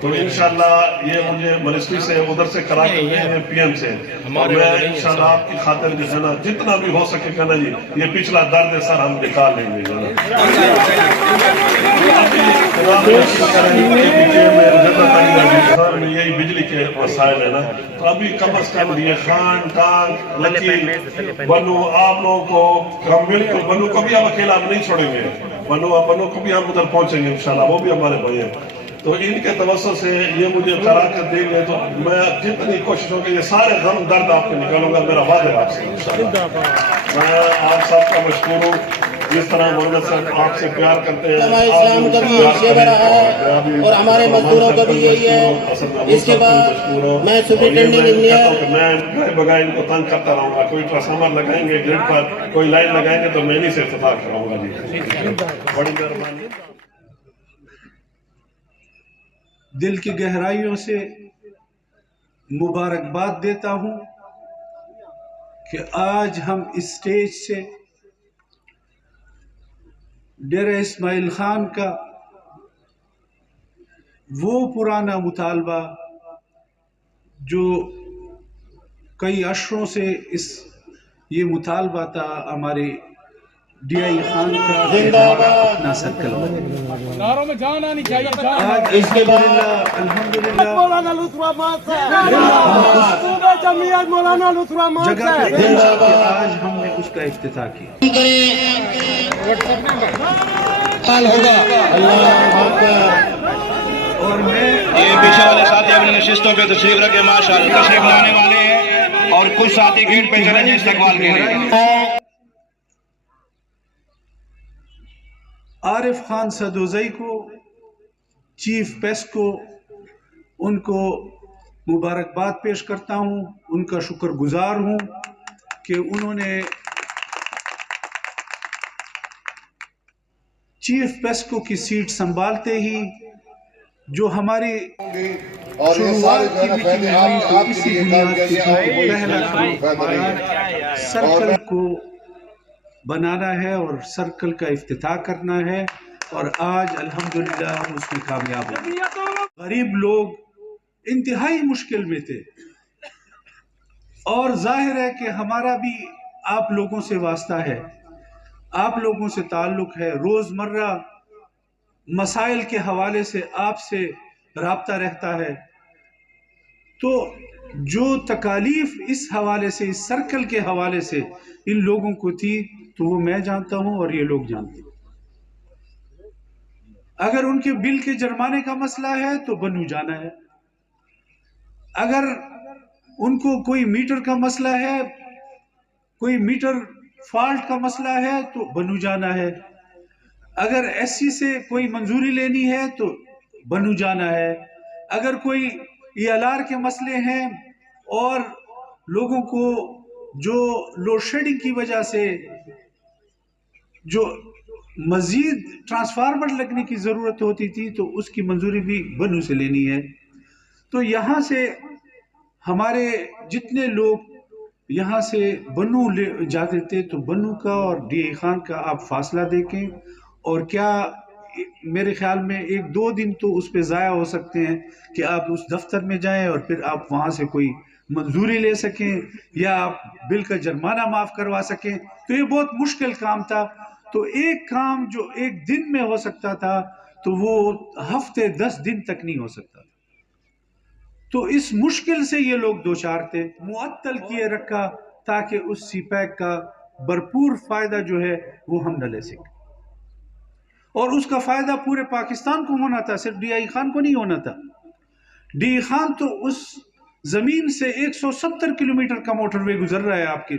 تو انشاءاللہ یہ مجھے منسٹری سے ادھر سے کرا کے لیں گے PM سے، اور میں انشاءاللہ آپ کی خاطر جو ہے نا جتنا بھی ہو سکے گا نا جی یہ پچھلا درد ہے سر ہم نکال لیں گے میں یہی بجلی کے مسائل ہے نا، تو ابھی کم از کم یہ خان ٹانگ لکی بنو آپ لوگوں کو ہم مل کر بنو کو بھی ہم اکیلا ہم نہیں چھوڑیں گے، بنو کو بھی ہم ادھر پہنچیں گے انشاءاللہ، وہ بھی ہمارے بھائی ہیں، تو ان کے توسط سے یہ مجھے کرا کر دیں گے تو میں جتنی کوشش ہوگی یہ سارے غم درد آپ کے نکالوں گا، میرا وعدہ ہے آپ سے انشاءاللہ۔ میں آپ سب کا مشکور ہوں، جس طرح محمد صاحب آپ سے پیار کرتے ہیں، اسلام کا بھی شعبہ رہا ہے اور ہمارے مزدوروں کا بھی یہی ہے۔ اس کے بعد میں سپرنٹینڈنٹ انجینئر میں بغیر ان کو تنگ کرتا رہوں گا، کوئی ٹرانسفارمر لگائیں گے گریڈ پر، کوئی لائن لگائیں گے تو میں نہیں سے افتتاح کراؤں گا جی، بڑی مہربانی۔ دل کی گہرائیوں سے مبارکباد دیتا ہوں کہ آج ہم اس سٹیج سے ڈیرہ اسماعیل خان کا وہ پرانا مطالبہ جو کئی عشروں سے یہ مطالبہ تھا ہمارے ڈی آئی خان کا اپنا سرکل آج اس کے بعد الحمدللہ مولانا لطفا مات جمعیت مولانا لطفا مات جگہ پہ پہنچا کہ آج ہم نے اس کا افتتاح کیا۔ حال ہوگا اللہ اکبر۔ اور میں یہ پیچھے والے ساتھی اپنے نشستوں پہ تشریف رکھے، ماشاءاللہ تشریف لانے والے ہیں، اور کچھ ساتھی گیٹ پہ چلے جائیں استقبال کے لیے۔ عارف خان سدوزئی کو، چیف پیسکو، ان کو مبارکباد پیش کرتا ہوں، ان کا شکر گزار ہوں کہ انہوں نے چیف پیسکو کی سیٹ سنبھالتے ہی جو ہماری شروعات کی میٹنگ ہوئی تو اسی بنیاد کے پہلا کام ہمارا سرکل کو بنانا ہے اور سرکل کا افتتاح کرنا ہے، اور آج الحمدللہ ہم اس میں کامیاب ہیں۔ غریب لوگ انتہائی مشکل میں تھے، اور ظاہر ہے کہ ہمارا بھی آپ لوگوں سے واسطہ ہے، آپ لوگوں سے تعلق ہے، روزمرہ مسائل کے حوالے سے آپ سے رابطہ رہتا ہے، تو جو تکالیف اس حوالے سے، اس سرکل کے حوالے سے ان لوگوں کو تھی تو وہ میں جانتا ہوں اور یہ لوگ جانتے ہیں۔ اگر ان کے بل کے جرمانے کا مسئلہ ہے تو بنو جانا ہے، اگر ان کو کوئی میٹر کا مسئلہ ہے، کوئی میٹر فالٹ کا مسئلہ ہے تو بنو جانا ہے، اگر ایس سی سے کوئی منظوری لینی ہے تو بنو جانا ہے، اگر کوئی ELR کے مسئلے ہیں اور لوگوں کو جو لوڈ شیڈنگ کی وجہ سے جو مزید ٹرانسفارمر لگنے کی ضرورت ہوتی تھی تو اس کی منظوری بھی بنو سے لینی ہے۔ تو یہاں سے ہمارے جتنے لوگ یہاں سے بنو جاتے تھے تو بنو کا اور ڈی اے خان کا آپ فاصلہ دیکھیں، اور کیا میرے خیال میں 1-2 دن تو اس پہ ضائع ہو سکتے ہیں کہ آپ اس دفتر میں جائیں اور پھر آپ وہاں سے کوئی منظوری لے سکیں یا آپ بل کا جرمانہ معاف کروا سکیں، تو یہ بہت مشکل کام تھا۔ تو ایک کام جو ایک دن میں ہو سکتا تھا تو وہ ہفتے 10 دن تک نہیں ہو سکتا تھا، تو اس مشکل سے یہ لوگ دوچار تھے، معطل کیے رکھا تاکہ اس سی پیک کا بھرپور فائدہ جو ہے وہ ہم نہ لے سکیں، اور اس کا فائدہ پورے پاکستان کو ہونا تھا، صرف ڈی آئی خان کو نہیں ہونا تھا۔ ڈی آئی خان تو اس زمین سے 170 کلومیٹر کا موٹر وے گزر رہا ہے آپ کی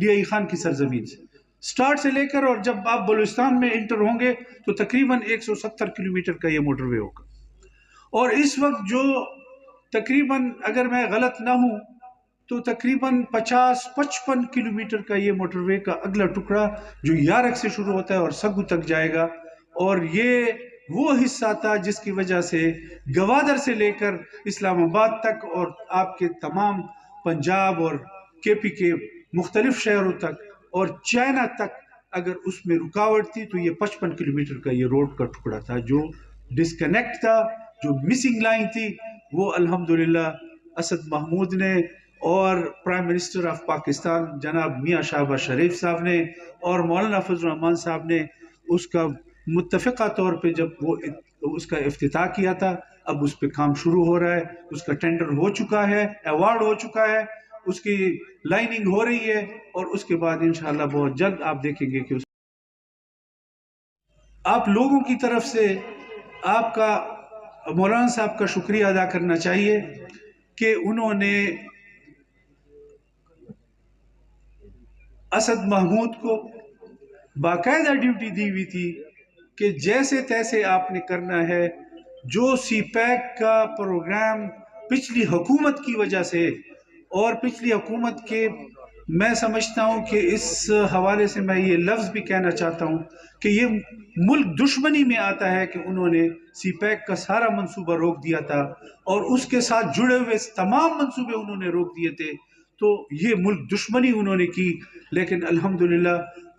ڈی آئی خان کی سرزمین سے، سٹارٹ سے لے کر، اور جب آپ بلوچستان میں انٹر ہوں گے تو تقریباً 170 کلومیٹر کا یہ موٹر وے ہوگا، اور اس وقت جو تقریباً اگر میں غلط نہ ہوں تو تقریباً 50-55 کلومیٹر کا یہ موٹر وے کا اگلا ٹکڑا جو یارک سے شروع ہوتا ہے اور سگو تک جائے گا، اور یہ وہ حصہ تھا جس کی وجہ سے گوادر سے لے کر اسلام آباد تک اور آپ کے تمام پنجاب اور KP کے مختلف شہروں تک اور چائنا تک اگر اس میں رکاوٹ تھی تو یہ 55 کلومیٹر کا یہ روڈ کا ٹکڑا تھا جو ڈسکنیکٹ تھا، جو مسنگ لائن تھی وہ الحمدللہ اسد محمود نے اور پرائم منسٹر آف پاکستان جناب میاں شہباز شریف صاحب نے اور مولانا فضل الرحمان صاحب نے اس کا متفقہ طور پہ جب وہ اس کا افتتاح کیا تھا. اب اس پہ کام شروع ہو رہا ہے, اس کا ٹینڈر ہو چکا ہے, ایوارڈ ہو چکا ہے, اس کی لائننگ ہو رہی ہے اور اس کے بعد انشاءاللہ بہت جلد آپ دیکھیں گے کہ آپ لوگوں کی طرف سے آپ کا مولانا صاحب کا شکریہ ادا کرنا چاہیے کہ انہوں نے اسد محمود کو باقاعدہ ڈیوٹی دی ہوئی تھی کہ جیسے تیسے آپ نے کرنا ہے. جو سی پیک کا پروگرام پچھلی حکومت کی وجہ سے اور پچھلی حکومت کے میں سمجھتا ہوں کہ اس حوالے سے میں یہ لفظ بھی کہنا چاہتا ہوں کہ یہ ملک دشمنی میں آتا ہے کہ انہوں نے سی پیک کا سارا منصوبہ روک دیا تھا اور اس کے ساتھ جڑے ہوئے تمام منصوبے انہوں نے روک دیے تھے. تو یہ ملک دشمنی انہوں نے کی. لیکن الحمدللہ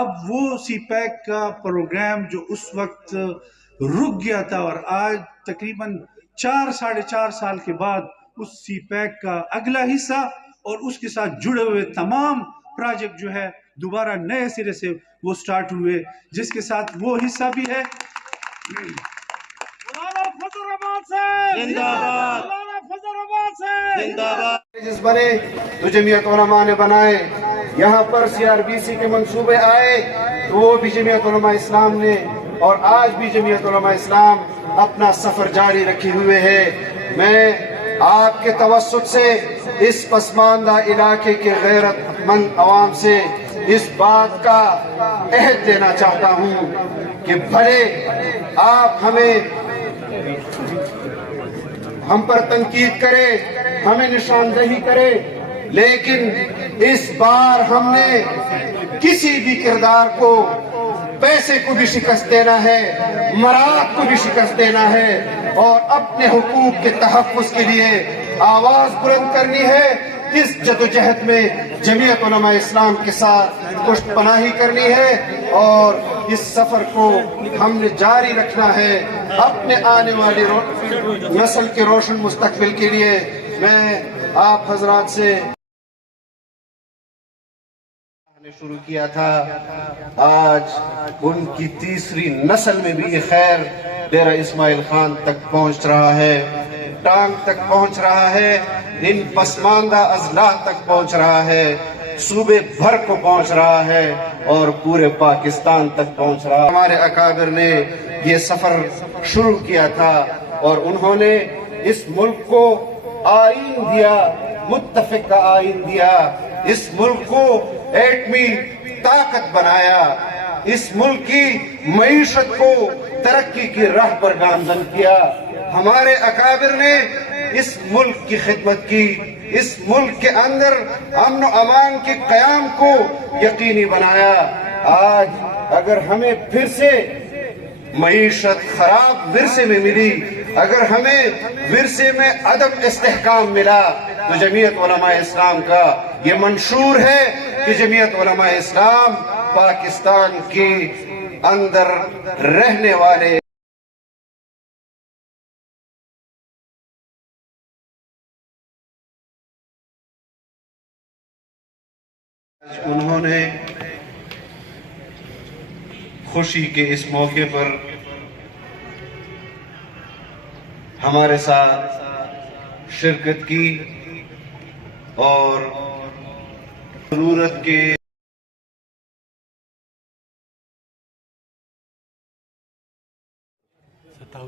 اب وہ سی پیک کا پروگرام جو اس وقت رک گیا تھا اور آج تقریباً 4-4.5 سال کے بعد اس سی پیک کا اگلا حصہ اور اس کے ساتھ جڑے ہوئے تمام پروجیکٹ جو ہے دوبارہ نئے سرے سے وہ سٹارٹ ہوئے, جس کے ساتھ وہ حصہ بھی ہے. جس بنے تو جمعیت علماء نے بنائے. یہاں پر CRBC کے منصوبے آئے تو وہ بھی جمعیت علماء اسلام نے, اور آج بھی جمعیت علماء اسلام اپنا سفر جاری رکھے ہوئے ہے. میں آپ کے توسط سے اس پسماندہ علاقے کے غیرت مند عوام سے اس بات کا عہد دینا چاہتا ہوں کہ بھلے آپ ہم پر تنقید کرے, ہمیں نشاندہی کرے, لیکن اس بار ہم نے کسی بھی کردار کو, پیسے کو بھی شکست دینا ہے, مراد کو بھی شکست دینا ہے اور اپنے حقوق کے تحفظ کے لیے آواز بلند کرنی ہے. اس جدوجہد میں جمعیت علماء اسلام کے ساتھ پشت پناہی کرنی ہے اور اس سفر کو ہم نے جاری رکھنا ہے اپنے آنے والی نسل کے روشن مستقبل کے لیے. میں آپ حضرات سے شروع کیا تھا, آج ان کی تیسری نسل میں بھی یہ خیر ڈیرہ اسماعیل خان تک پہنچ رہا ہے, ٹانگ تک پہنچ رہا ہے, ان پسماندہ اضلاع تک پہنچ رہا ہے, صوبے بھر کو پہنچ رہا ہے اور پورے پاکستان تک پہنچ رہا ہے. ہمارے اکابر نے یہ سفر شروع کیا تھا اور انہوں نے اس ملک کو آئین دیا, متفق کا آئین دیا, اس ملک کو ایٹمی طاقت بنایا, اس ملک کی معیشت کو ترقی کی راہ پر گامزن کیا. ہمارے اکابر نے اس ملک کی خدمت کی, اس ملک کے اندر امن و امان کے قیام کو یقینی بنایا. آج اگر ہمیں پھر سے معیشت خراب ورثے میں ملی, اگر ہمیں ورثے میں عدم استحکام ملا, تو جمعیت علماء اسلام کا یہ منشور ہے کہ جمعیت علماء اسلام پاکستان کی اندر رہنے والے انہوں نے خوشی کے اس موقع پر ہمارے ساتھ شرکت کی اور ضرورت کے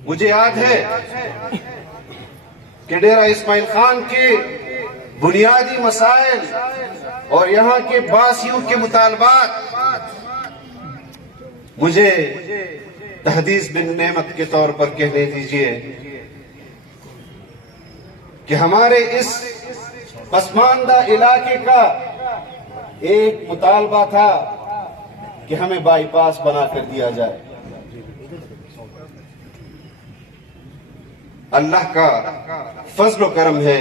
مجھے یاد ہے کہ ڈیرہ اسماعیل خان کے بنیادی مسائل اور یہاں کے باسیوں کے مطالبات مجھے تحدیث بن نعمت کے طور پر کہنے دیجئے کہ ہمارے اس پسماندہ علاقے کا ایک مطالبہ تھا کہ ہمیں بائی پاس بنا کر دیا جائے. اللہ کا فضل و کرم ہے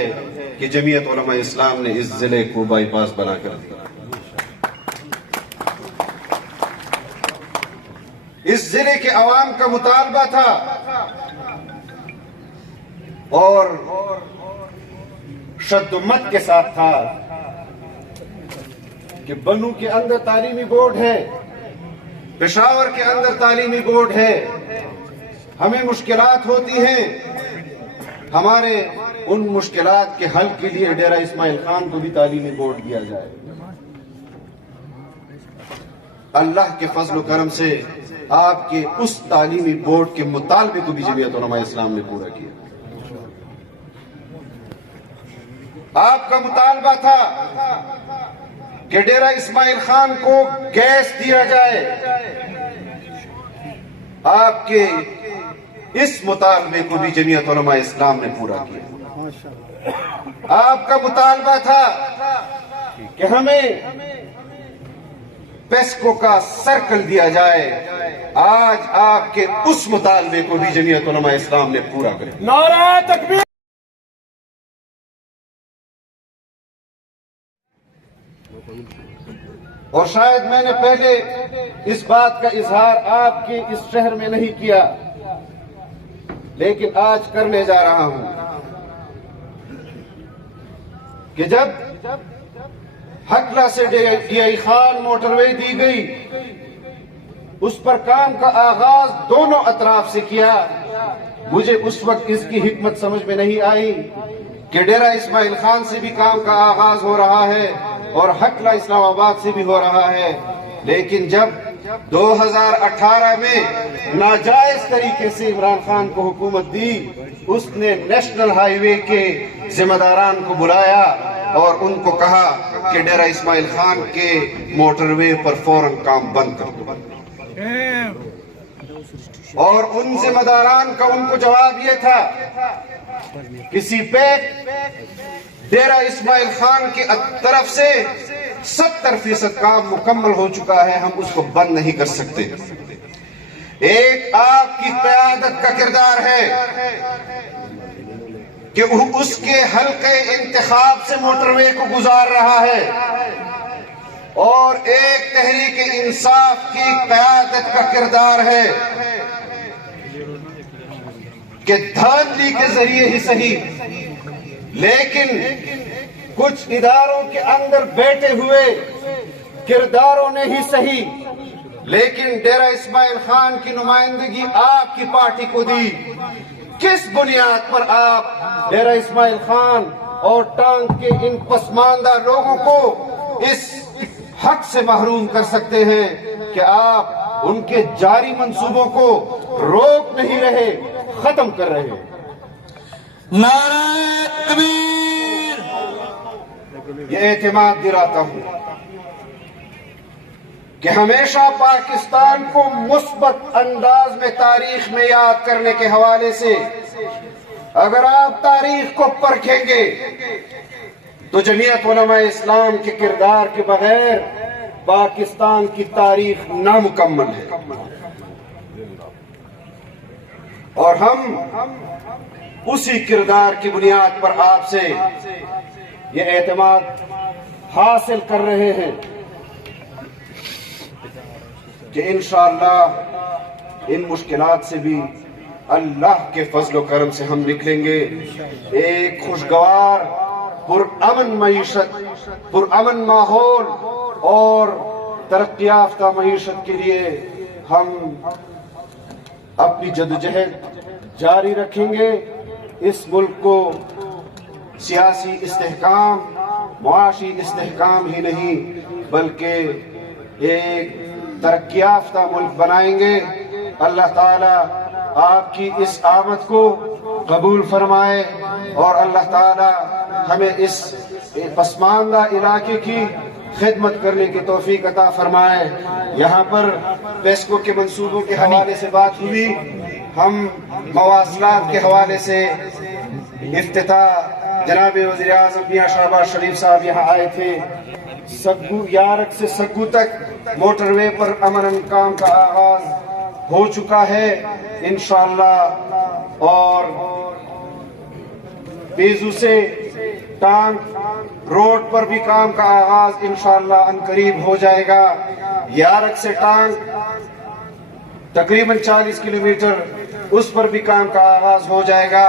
کہ جمعیت علماء اسلام نے اس ضلع کو بائی پاس بنا کر دیا. اس ضلع کے عوام کا مطالبہ تھا اور شدت کے ساتھ تھا کہ بنو کے اندر تعلیمی بورڈ ہے، پشاور کے اندر تعلیمی بورڈ ہے، ہمیں مشکلات ہوتی ہیں، ہمارے ان مشکلات کے حل کے لیے ڈیرہ اسماعیل خان کو بھی تعلیمی بورڈ دیا جائے۔ اللہ کے فضل و کرم سے آپ کے اس تعلیمی بورڈ کے مطالبے کو بھی جمعیت علماء اسلام نے پورا کیا۔ آپ کا مطالبہ تھا کہ ڈیرہ اسماعیل خان کو گیس دیا جائے، آپ کے اس مطالبے کو بھی جمعیت علماء اسلام نے پورا کیا۔ آپ کا مطالبہ تھا کہ ہمیں پیسکو کا سرکل دیا جائے، آج آپ کے اس مطالبے کو بھی جمعیت علماء اسلام نے پورا کر دیا۔ نعرہ تکبیر! اور شاید میں نے پہلے اس بات کا اظہار آپ کے اس شہر میں نہیں کیا، لیکن آج کرنے جا رہا ہوں کہ جب حقلہ سے ڈی آئی خان موٹر وے دی گئی، اس پر کام کا آغاز دونوں اطراف سے کیا، مجھے اس وقت اس کی حکمت سمجھ میں نہیں آئی کہ ڈیرہ اسماعیل خان سے بھی کام کا آغاز ہو رہا ہے اور حقلہ اسلام آباد سے بھی ہو رہا ہے، لیکن جب 2018 میں ناجائز طریقے سے عمران خان کو حکومت دی، اس نے نیشنل ہائی وے کے ذمہ داران کو بلایا اور ان کو کہا کہ ڈیرہ اسماعیل خان کے موٹر وے پر فوراً کام بند کر دو، اور ان ذمہ داران کا ان کو جواب یہ تھا کسی پہ ڈیرہ اسماعیل خان کی طرف سے 70% کام مکمل ہو چکا ہے، ہم اس کو بند نہیں کر سکتے۔ ایک آپ کی قیادت کا کردار ہے کہ اس کے حلقے انتخاب سے موٹر وے کو گزار رہا ہے، اور ایک تحریک انصاف کی قیادت کا کردار ہے کہ دھاندلی کے ذریعے ہی صحیح، لیکن کچھ اداروں کے اندر بیٹھے ہوئے کرداروں نے ہی صحیح، لیکن ڈیرہ اسماعیل خان کی نمائندگی آپ کی پارٹی کو دی۔ کس بنیاد پر آپ ڈیرہ اسماعیل خان اور ٹانگ کے ان پسماندہ لوگوں کو اس حق سے محروم کر سکتے ہیں کہ آپ ان کے جاری منصوبوں کو روک نہیں رہے، ختم کر رہے ہیں؟ نعرہ تکبیر! یہ اعتماد دلاتا ہوں کہ ہمیشہ پاکستان کو مثبت انداز میں تاریخ میں یاد کرنے کے حوالے سے اگر آپ تاریخ کو پرکھیں گے تو جمعیت علماء اسلام کے کردار کے بغیر پاکستان کی تاریخ نامکمل ہے، اور ہم اسی کردار کی بنیاد پر آپ سے یہ اعتماد حاصل کر رہے ہیں کہ انشاءاللہ ان مشکلات سے بھی اللہ کے فضل و کرم سے ہم نکلیں گے ایک خوشگوار پرامن معیشت، پرامن ماحول اور ترقی یافتہ معیشت کے لیے ہم اپنی جدوجہد جاری رکھیں گے۔ اس ملک کو سیاسی استحکام، معاشی استحکام ہی نہیں بلکہ ایک ترقی یافتہ ملک بنائیں گے۔ اللہ تعالیٰ آپ کی اس آمد کو قبول فرمائے اور اللہ تعالیٰ ہمیں اس پسماندہ علاقے کی خدمت کرنے کی توفیق عطا فرمائے۔ یہاں پر پیسکو کے منصوبوں کے حوالے سے بات ہوئی، ہم مواصلات کے حوالے سے افتتاح جناب وزیر اعظم میاں شہباز شریف صاحب یہاں آئے تھے۔ سگو یارک سے سگو تک موٹر وے پر امن کام کا آغاز ہو چکا ہے انشاءاللہ، اور بیزو سے ٹانگ روڈ پر بھی کام کا آغاز انشاءاللہ عنقریب ہو جائے گا۔ یارک سے ٹانگ تقریباً 40 کلومیٹر، اس پر بھی کام کا آغاز ہو جائے گا۔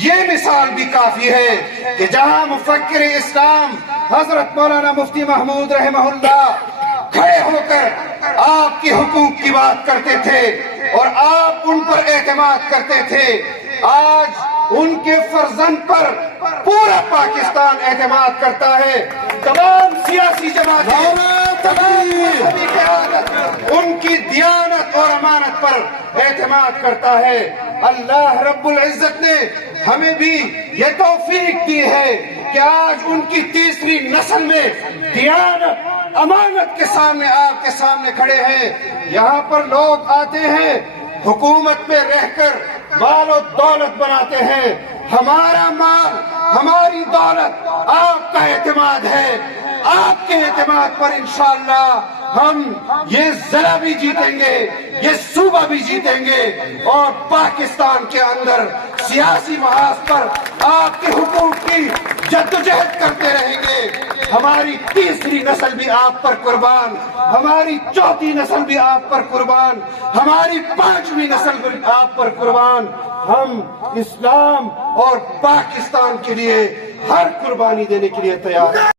یہ مثال بھی کافی ہے کہ جہاں مفکر اسلام حضرت مولانا مفتی محمود رحمہ اللہ کھڑے ہو کر آپ کے حقوق کی بات کرتے تھے اور آپ ان پر اعتماد کرتے تھے، آج ان کے فرزند پر پورا پاکستان اعتماد کرتا ہے، تمام سیاسی جماعتیں، تمام مذہبی قیادت ان کی دیانت اور امانت پر اعتماد کرتا ہے۔ اللہ رب العزت نے ہمیں بھی یہ توفیق دی ہے کہ آج ان کی تیسری نسل میں دیانت امانت کے سامنے آپ کے سامنے کھڑے ہیں۔ یہاں پر لوگ آتے ہیں، حکومت میں رہ کر مال و دولت بناتے ہیں، ہمارا مال ہماری دولت آپ کا اعتماد ہے، آپ کے اعتماد پر انشاءاللہ ہم یہ ضلع بھی جیتیں گے، یہ صوبہ بھی جیتیں گے اور پاکستان کے اندر سیاسی محاذ پر آپ کے حقوق کی جدوجہد کرتے رہیں گے۔ ہماری تیسری نسل بھی آپ پر قربان، ہماری چوتھی نسل بھی آپ پر قربان، ہماری پانچویں نسل بھی آپ پر قربان۔ ہم اسلام اور پاکستان کے لیے ہر قربانی دینے کے لیے تیار ہیں۔